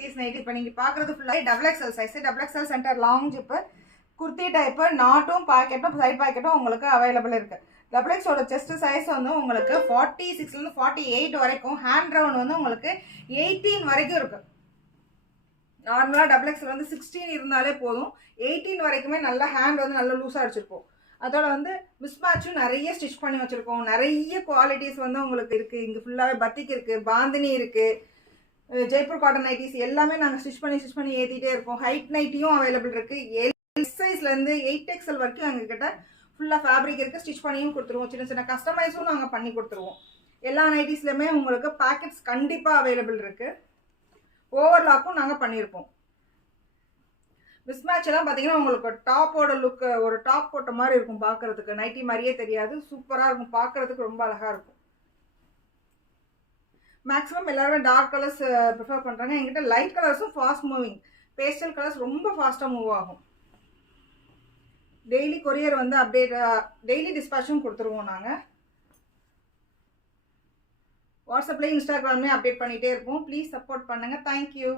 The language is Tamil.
குர்த்திஸ் நைட்டி. இப்போ நீங்கள் பார்க்குறது ஃபுல்லாக double XL size, double XL centre long zip, kurti type, நாட்டும் பாக்கெட்டும் சைட் பாக்கெட்டும் உங்களுக்கு அவைலபிள் இருக்குது. டபுள் எக்ஸோட செஸ்ட் சைஸ் வந்து உங்களுக்கு 46லேருந்து 48 வரைக்கும், ஹேண்ட் ரவுண்ட் வந்து உங்களுக்கு 18 வரைக்கும் இருக்குது. நார்மலாக டபுள் எக்ஸல் வந்து 16 இருந்தாலே போதும், 18 வரைக்குமே நல்லா ஹேண்ட் வந்து நல்லா லூஸாக அடிச்சிருப்போம். அதோட வந்து மிஸ்மேட்சும் நிறைய ஸ்டிச் பண்ணி வச்சுருக்கோம். நிறைய குவாலிட்டிஸ் வந்து உங்களுக்கு இருக்குது. இங்கே ஃபுல்லாகவே பத்திக் இருக்குது, பாந்தினி இருக்குது, ஜெய்ப்பூர் காட்டன் நைட்டிஸ் எல்லாமே நாங்கள் ஸ்டிச் பண்ணி ஏற்றிட்டே இருக்கோம். ஹைட் நைட்டியும் அவைலபிள் இருக்குது. எல் சைஸ்லேருந்து 8XL வரைக்கும் எங்ககிட்ட ஃபுல்லாக ஃபேப்ரிக் இருக்குது. ஸ்டிச் பண்ணியும் கொடுத்துருவோம். சின்ன சின்ன கஸ்டமைஸும் நாங்கள் பண்ணி கொடுத்துருவோம். எல்லா நைட்டிஸ்லையுமே உங்களுக்கு பேக்கெட்ஸ் கண்டிப்பாக அவைலபிள் இருக்குது. ஓவர்லாக்கும் நாங்கள் பண்ணியிருப்போம். மிஸ்மேட்ச் எல்லாம் பார்த்தீங்கன்னா உங்களுக்கு டாப்போட லுக்கு ஒரு டாப் போட்ட மாதிரி இருக்கும், பார்க்குறதுக்கு நைட்டி மாதிரியே தெரியாது, சூப்பராக இருக்கும், பார்க்குறதுக்கு ரொம்ப அழகாக இருக்கும். மேக்ஸிமம் எல்லாருமே டார்க் கலர்ஸ் ப்ரிஃபர் பண்ணுறாங்க. எங்கிட்ட லைட் கலர்ஸும் ஃபாஸ்ட் மூவிங், பேஸ்டல் கலர்ஸ் ரொம்ப ஃபாஸ்ட்டாக மூவ் ஆகும். டெய்லி கொரியர் வந்து அப்டேட், டெய்லி டிஸ்பேச்சும் கொடுத்துருவோம். நாங்கள் வாட்ஸ்அப்லேயும் இன்ஸ்டாகிராம்லேயும் அப்டேட் பண்ணிகிட்டே இருப்போம். ப்ளீஸ் சப்போர்ட் பண்ணுங்கள். தேங்க்யூ.